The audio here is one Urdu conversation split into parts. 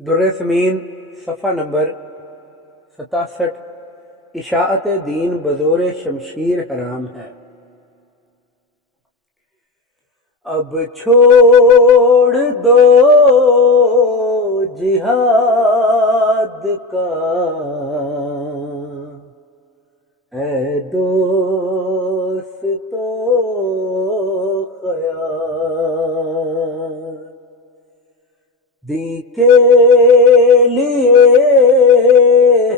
در سمین صفحہ نمبر 67۔ اشاعت دین بزور شمشیر حرام ہے۔ اب چھوڑ دو جہاد کا اے دوستو خیال، دی کے لیے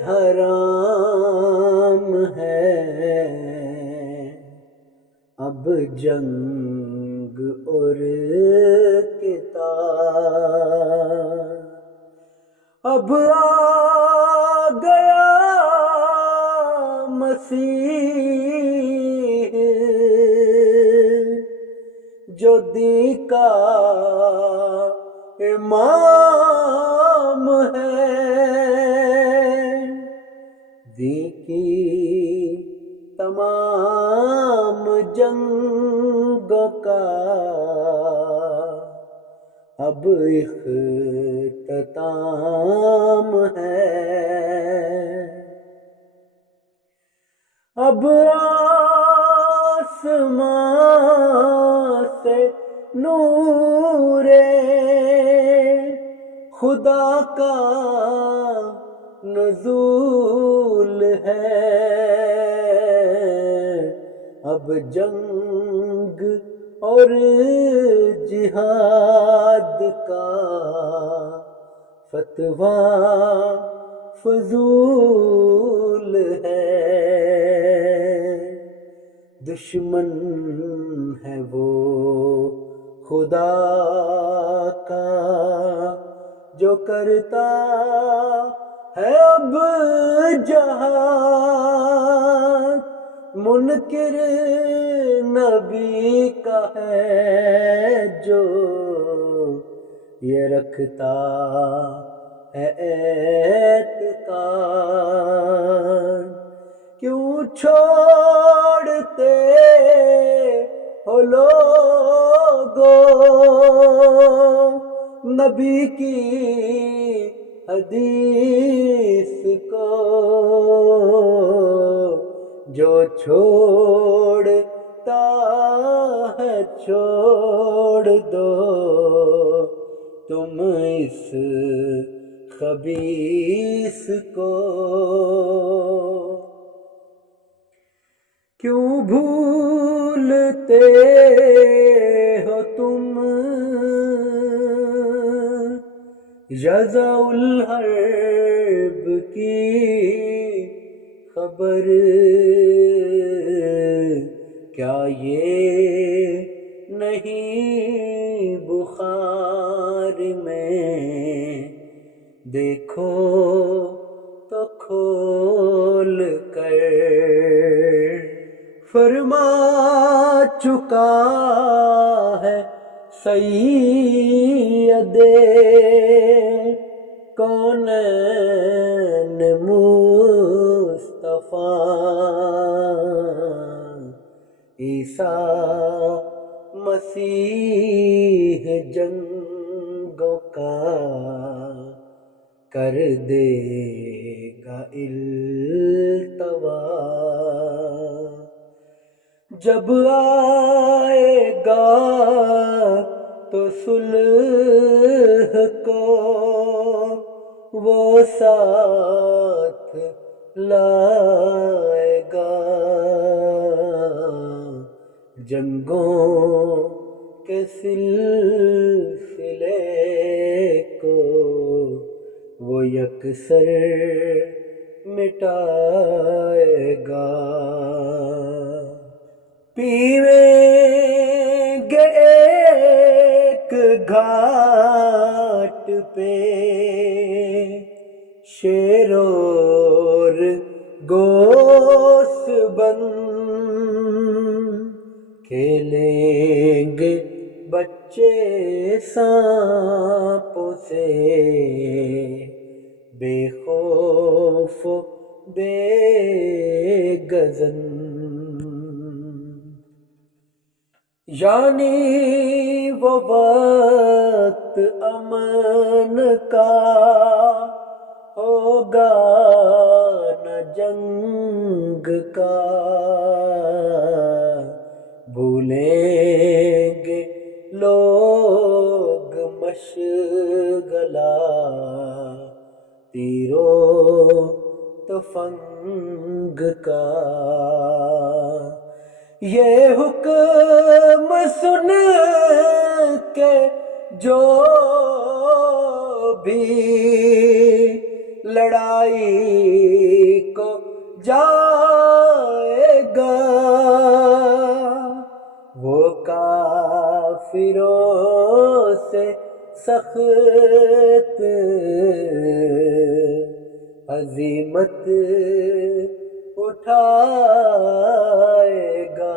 حرام ہے اب جنگ اور قتال، اب آ گیا مسیح جو دین کا امام ہے، دین کی تمام جنگوں کا اب اختتام ہے، اب آسمان سے نور خدا کا نزول ہے، اب جنگ اور جہاد کا فتویٰ فضول ہے، دشمن ہے وہ خدا کا جو کرتا ہے اب جہاد، منکر نبی کا ہے جو یہ رکھتا ہے اعتقاد، کیوں چھوڑتے ہو لوگو نبی کی حدیث کو، جو چھوڑتا ہے چھوڑ دو تم اس خبیث کو، کیوں بھولتے ہو تم یضع الحرب کی خبر، کیا یہ نہیں بخار میں دیکھو تو کھول کر، فرما چکا ہے سید کونین مصطفیٰ عیسیٰ مسیح جنگوں کا کر دے گا التوا، جب آئے گا تو صلح کو وہ ساتھ لائے گا، جنگوں کے سلسلے کو وہ یکسر مٹائے گا، پیویں گے ایک گھاٹ پہ شیر اور گوس بند، کھیلیں گے بچے سانپوں سے بے خوف بے گزن، یعنی وہ وقت امن کا ہوگا نہ جنگ کا، بھولیں گے لوگ مشغلہ تیرو تفنگ کا۔ یہ حکم سن کے جو بھی لڑائی کو جائے گا، وہ کافروں سے سخت ہزیمت اٹھائے گا۔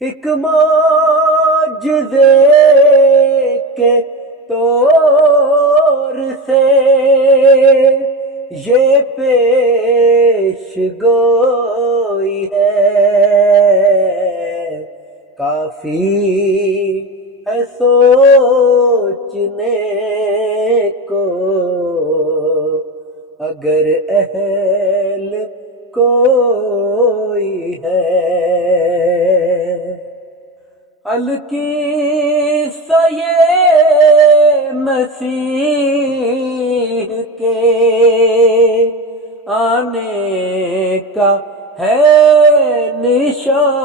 ایک معجزے کے طور سے یہ پیش گوئی ہے، کافی ہے سوچنے کو اگر اہل کوئی ہے۔ الکی سا یہ مسیح کے آنے کا ہے نشان،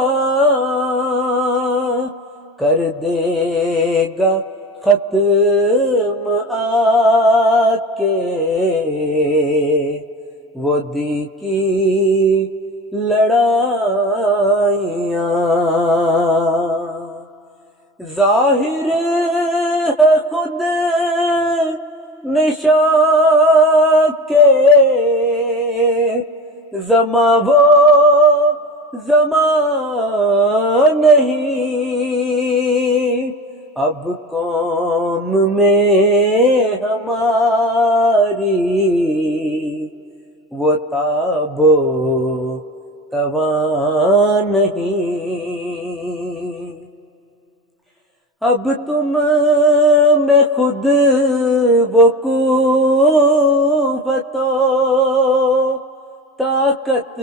کر دے گا ختم آ کے وہ دی کی لڑائیاں۔ ظاہر ہے خود نشان کے زماں وہ زمان نہیں، اب قوم میں ہماری وہ تاب و توان نہیں، اب تم میں خود وہ قوت و طاقت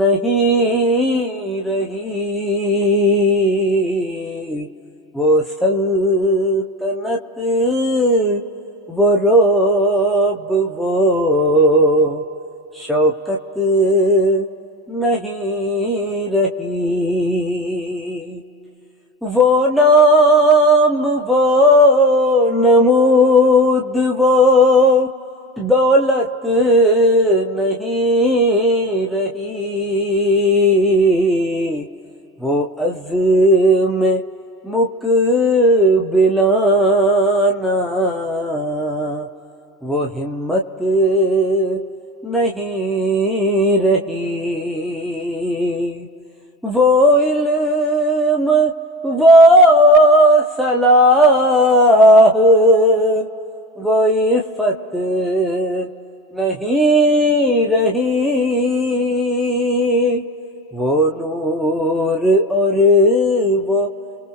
نہیں رہی، وہ سلطنت وہ رعب وہ شوکت نہیں رہی، وہ نام وہ نمود وہ دولت نہیں رہی، وہ عزم مقبلانہ وہ ہمت نہیں رہی، وہ علم وہ صلاح وہ عفت نہیں رہی، وہ نور اور وہ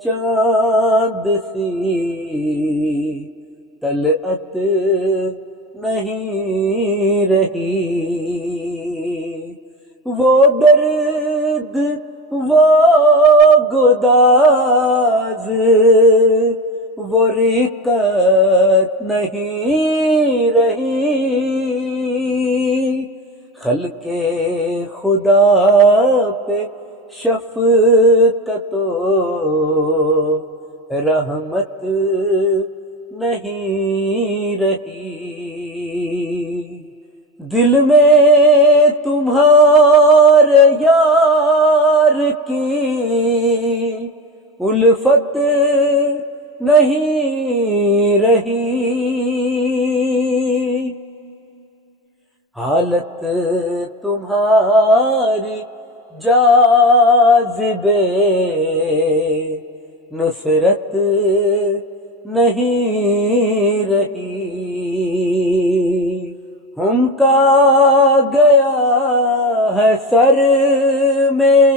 چاند سی طلعت نہیں رہی، وہ درد وہ گداز وہ رقت نہیں رہی، خلق خدا پہ شفقت و رحمت نہیں رہی، دل میں تمہارے یار کی الفت نہیں رہی، حالت تمہاری جاذب نصرت نہیں رہی، ہم کا گیا ہے سر میں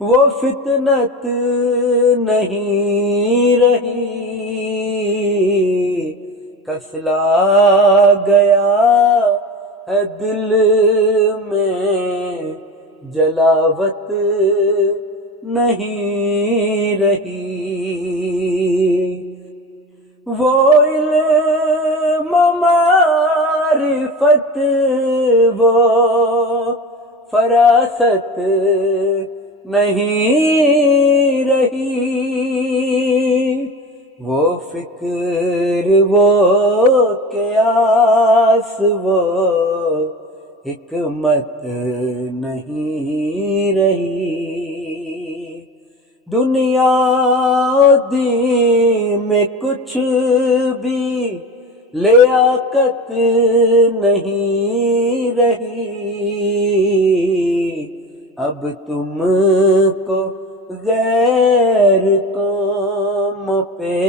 وہ فتنت نہیں رہی، کسلا گیا ہے دل میں جلاوت نہیں رہی، وہ علم معرفت وہ فراست نہیں رہی، وہ فکر وہ قیاس وہ حکمت نہیں رہی، دنیا دین میں کچھ بھی لیاقت نہیں رہی، اب تم کو غیر قوم پہ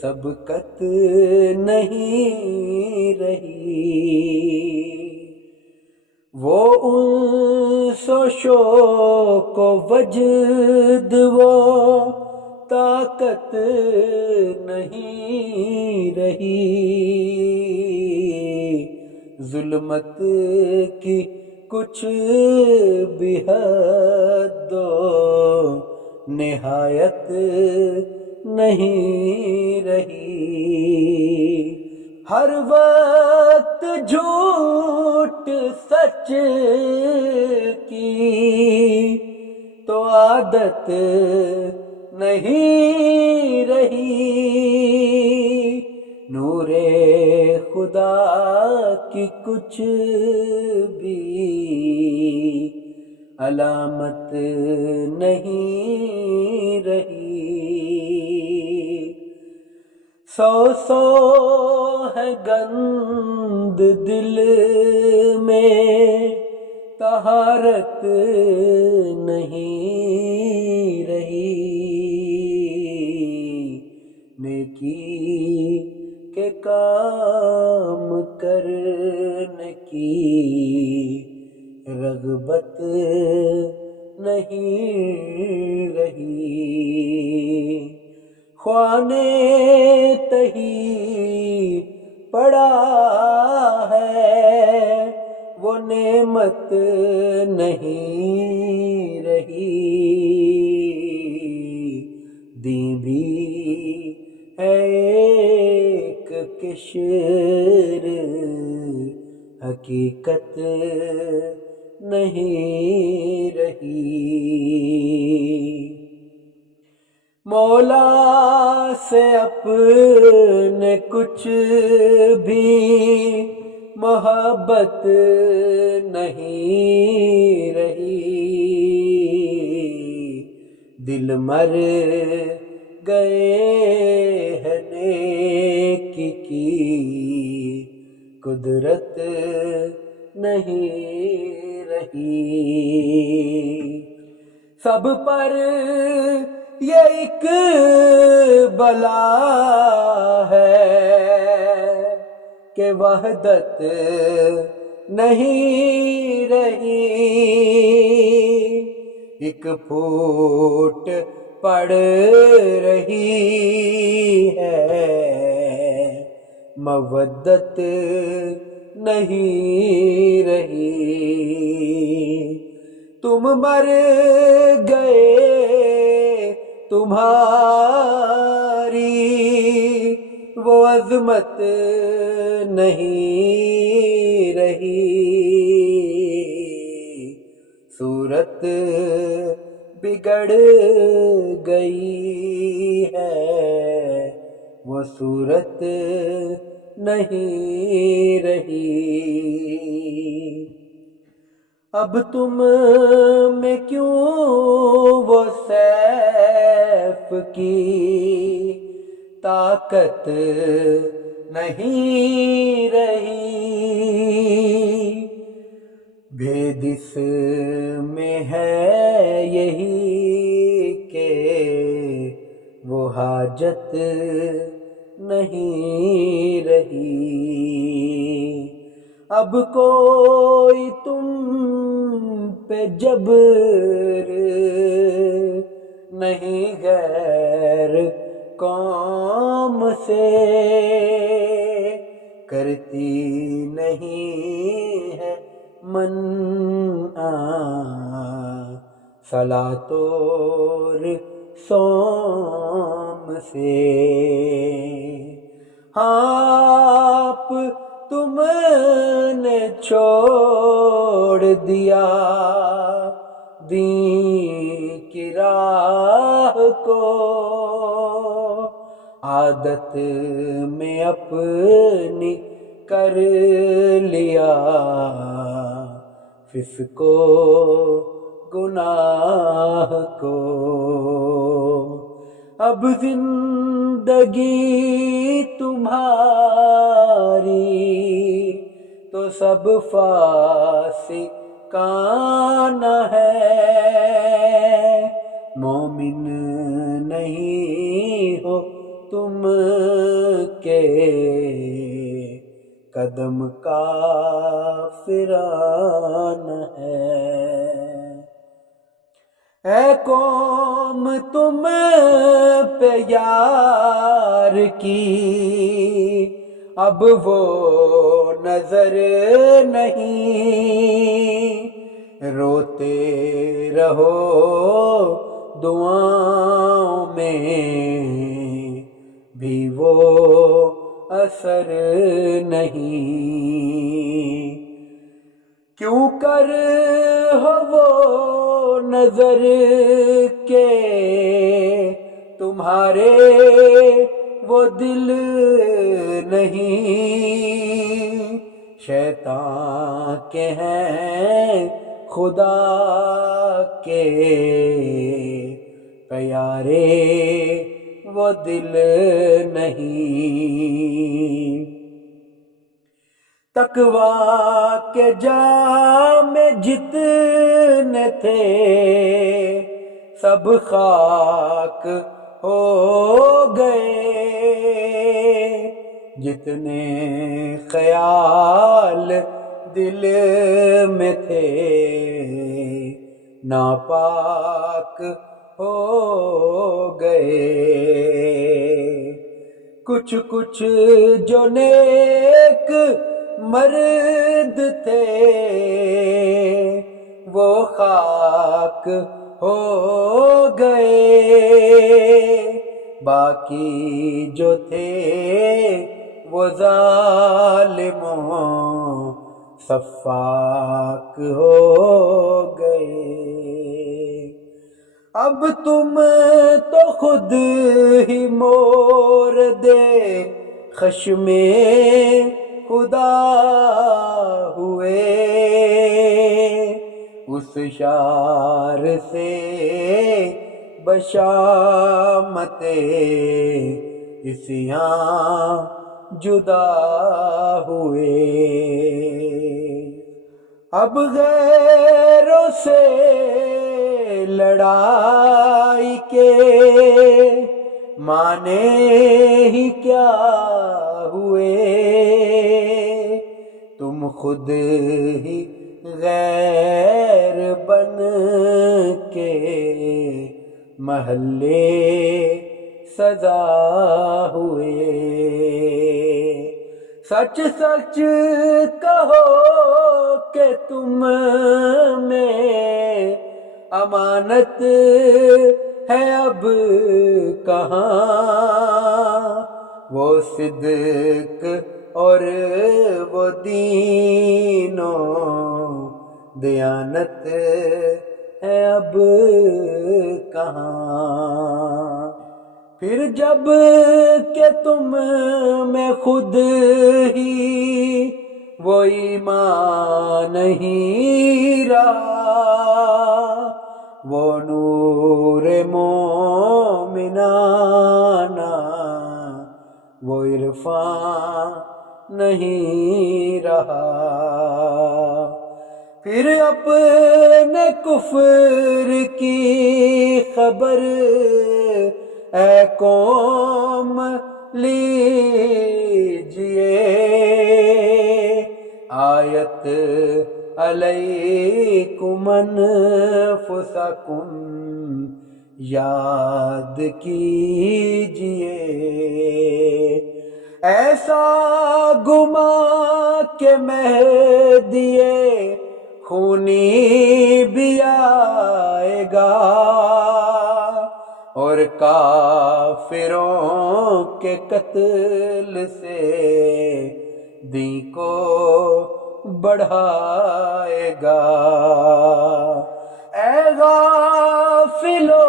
سبقت نہیں رہی، وہ انس و شوق و وجد وہ طاقت نہیں رہی، ظلمت کی کچھ بھی حد و نہایت نہیں رہی، ہر وقت جھوٹ سچ کی تو عادت نہیں رہی، نور خدا کی کچھ بھی علامت نہیں رہی، سو ہے گند دل میں طہارت نہیں رہی، نیکی کے کام کرنے کی رغبت نہیں رہی، خوانے تہی پڑا ہے وہ نعمت نہیں رہی، دین بھی ہے ایک قشر حقیقت نہیں رہی، مولا سے اپنے کچھ بھی محبت نہیں رہی، دل مر گئے ہیں نیکی کی قدرت نہیں رہی، سب پر یہ ایک بلا ہے کہ وحدت نہیں رہی، ایک پھوٹ پڑ رہی ہے مودت نہیں رہی، تم مر گئے تمہاری وہ عظمت نہیں رہی، صورت بگڑ گئی ہے وہ صورت نہیں رہی، اب تم میں کیوں وہ سیف کی طاقت نہیں رہی، بھید اس میں ہے یہی کہ وہ حاجت نہیں رہی، اب کوئی تم پہ جبر نہیں غیر قوم سے، کرتی نہیں ہے منع صلاۃ اور صوم سے۔ آپ تم نے چھوڑ دیا دین کی راہ کو، عادت میں اپنی کر لیا فسق و گناہ کو۔ اب زندگی تمہاری تو سب فاسقانہ ہے، مومن نہیں ہو تم کے قدم کافرانہ ہے۔ اے قوم تم پہ یار کی اب وہ نظر نہیں، روتے رہو دعاؤں میں بھی وہ اثر نہیں، کیوں کر ہو وہ نظر کے تمہارے وہ دل نہیں، شیطان کے ہیں خدا کے پیارے وہ دل نہیں۔ تقویٰ کے جام جتنے تھے سب خاک ہو گئے، جتنے خیال دل میں تھے ناپاک ہو گئے، کچھ کچھ جو نیک مرد تھے وہ خاک ہو گئے، باقی جو تھے وہ ظالموں صفاک ہو گئے۔ اب تم تو خود ہی مورد خشم خدا ہوئے، اس شار سے بشامت عصیاں جدا ہوئے، اب غیروں سے لڑائی کے معنی ہی کیا ہوئے، تم خود ہی غیر بن کے محلے سزا ہوئے۔ سچ سچ کہو کہ تم میں امانت ہے اب کہاں، وہ صدق اور وہ دین و دیانت ہے اب کہاں، پھر جب کہ تم میں خود ہی وہ ایمان نہیں رہا، وہ نور مومنانہ وہ عرفان نہیں رہا، پھر اپنے کفر کی خبر اے قوم لیجئے، آیت علیکم انفسکم یاد کیجئے، ایسا گما کہ مہدی خونی بھی آئے گا، اور کافروں کے قتل سے دین کو بڑھائے گا۔ اے غافلو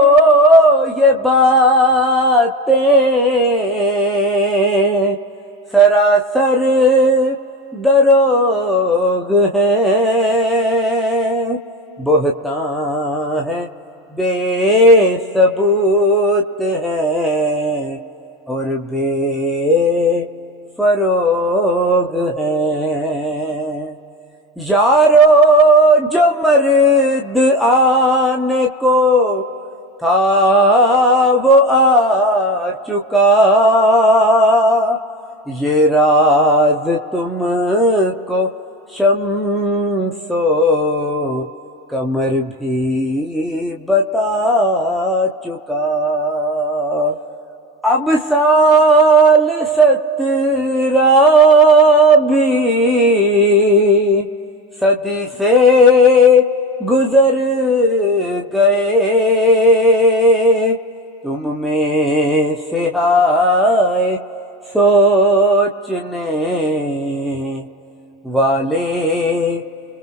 یہ باتیں سراسر دروغ ہیں، بہتان ہے بے ثبوت ہیں اور بے فروغ ہیں۔ یارو جو مرد آنے کو تھا وہ آ چکا، یہ راز تم کو شمس و قمر بھی بتا چکا۔ اب سال 17 بھی صدی سے گزر گئے، تم میں سے آئے سوچنے والے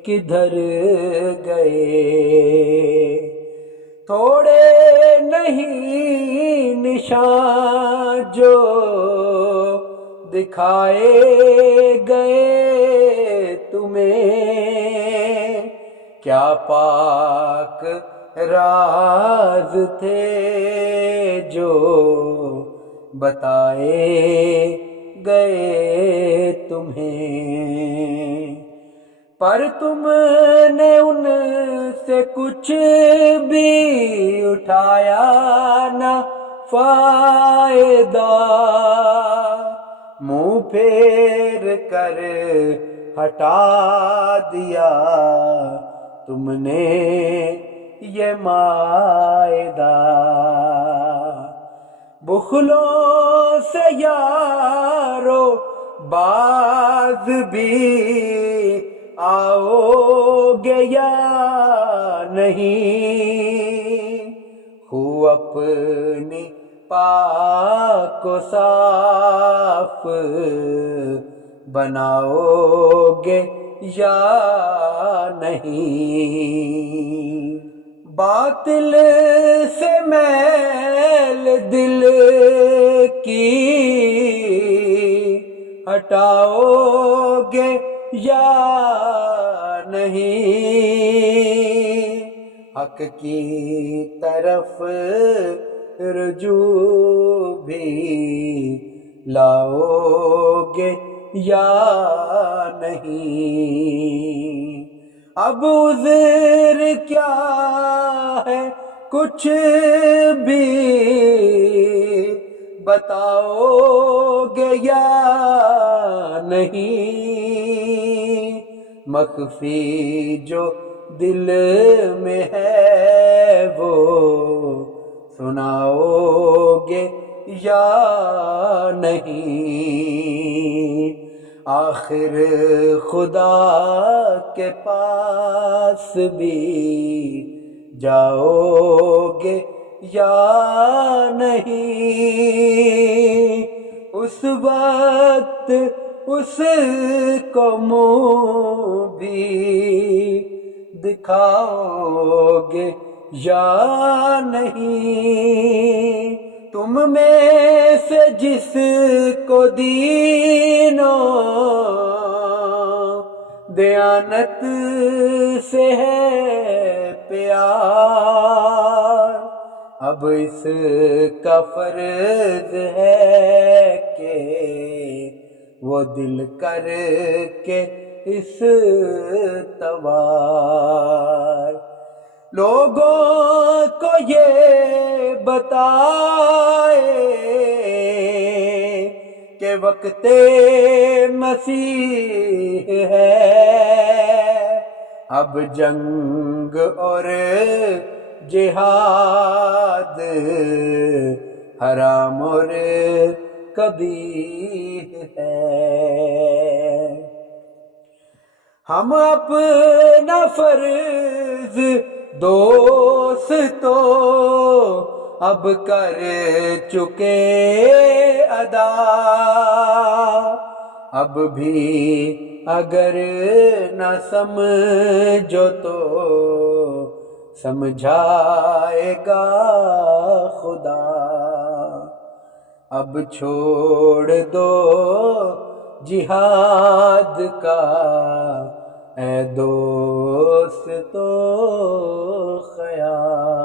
کدھر گئے؟ تھوڑے نہیں نشان جو دکھائے گئے تمہیں، کیا پاک راز تھے جو بتائے گئے تمہیں، پر تم نے ان سے کچھ بھی اٹھایا نہ فائدہ، منہ پھیر کر ہٹا دیا تم نے یہ معاہدہ۔ بخلوں سے یارو باز بھی آؤ گے یا نہیں، خو اپنی پاک و صاف بناؤ گے یا نہیں، باطل سے میل دل کی ہٹاؤ گے یا نہیں، حق کی طرف رجوع بھی لاؤ گے یا نہیں، اب عذر کیا ہے کچھ بھی بتاؤ گے یا نہیں، مخفی جو دل میں ہے وہ سناؤ گے یا نہیں، آخر خدا کے پاس بھی جاؤ گے یا نہیں، اس وقت اس کو منہ بھی دکھاؤ گے یا نہیں، تم میں سے جس کو دین و دیانت سے ہے پیار، اب اس کا فرض ہے کہ وہ دل کر کے استوار، لوگوں کو یہ بتائے کہ وقت مسیح ہے، اب جنگ اور جہاد حرام اور کبیح ہے۔ ہم اپنا فرض دوستو اب کر چکے ادا، اب بھی اگر نہ سمجھو تو سمجھائے گا خدا۔ اب چھوڑ دو جہاد کا اے دوستو خیال۔